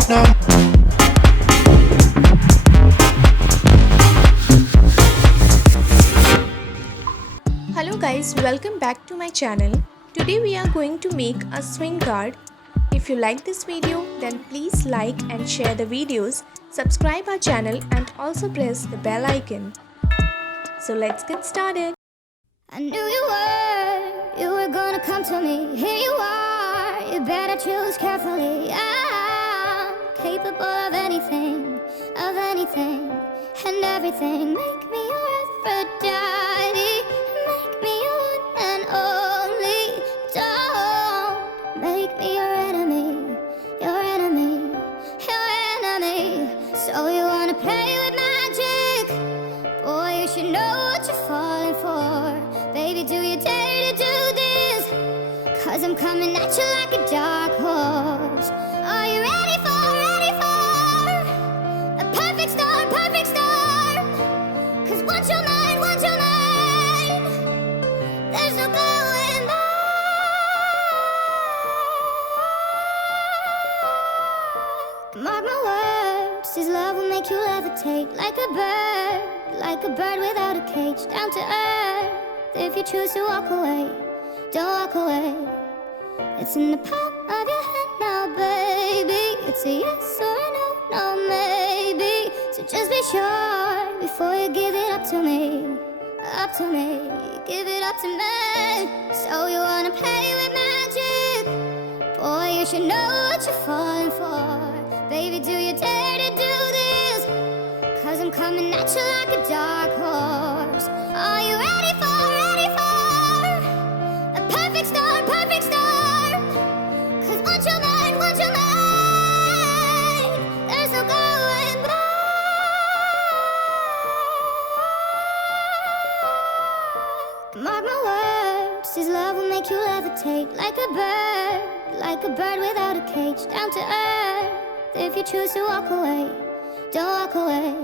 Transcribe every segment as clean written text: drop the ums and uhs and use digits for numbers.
right now. Hello guys, welcome back to my channel. Today we are going to make a swing card. If you like this video, then please like and share the videos, subscribe our channel and also press the bell icon. So let's get started. I knew you were gonna come to me. Here you are, you better choose carefully. I'm capable of anything, and everything. Make me your Aphrodite, make me your one and only. Don't make me your enemy, your enemy, your enemy. So you wanna play with magic? Boy, you should know what you're falling for. Baby, do you dare to do this? 'Cause I'm coming at you like a dark horse. Are you ready for a perfect storm, perfect storm? 'Cause once you're mine, there's no going back. Mark my words, this love will make you levitate like a bird without a cage, down to earth. If you choose to walk away, don't walk away. It's in the palm of your hand now, baby. It's a yes or a no, no maybe. So just be sure before you give it up to me, up to me. Give it up to me. So you wanna play with magic? Boy, you should know what you're falling for. Baby, do you dare to do this? 'Cause I'm coming at you like a dark horse. Are you ready for a perfect storm, perfect storm? 'Cause once you're mine, there's no going back. Mark my words, this love will make you levitate like a bird without a cage, down to earth. If you choose to walk away, don't walk away.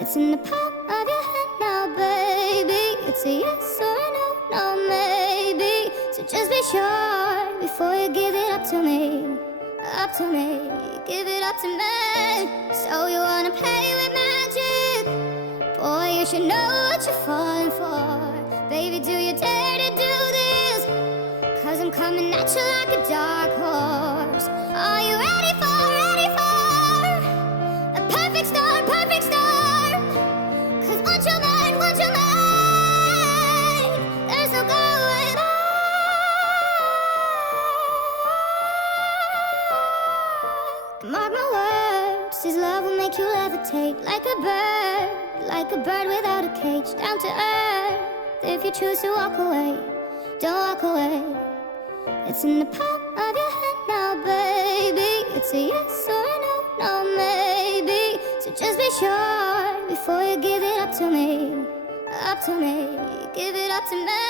It's in the palm of your hand now, baby. It's a yes or a no, no maybe. So just be sure before you give it up to me, up to me. Give it up to me. So you wanna play with magic? Boy, you should know what you're falling for. Baby, do you dare to do this? 'Cause I'm coming at you like a dark horse. Are you ready for a perfect storm, perfect storm? 'Cause once you're mine, there's no going back. Mark my words, this love will make you levitate like a bird without a cage, down to earth. If you choose to walk away, don't walk away. It's in the palm of your hand now, baby. It's a yes or a no, no maybe. So just be sure before you give it up to me, up to me. Give it up to me.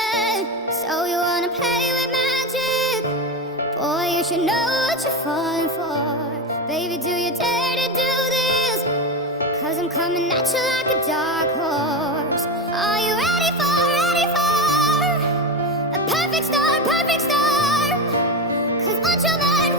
So you wanna play with magic? Boy, you should know what you're falling for. Baby, do you dare to do this? 'Cause I'm coming at you like a dark horse. Are you ready for a perfect storm, perfect storm? 'Cause once you're mine,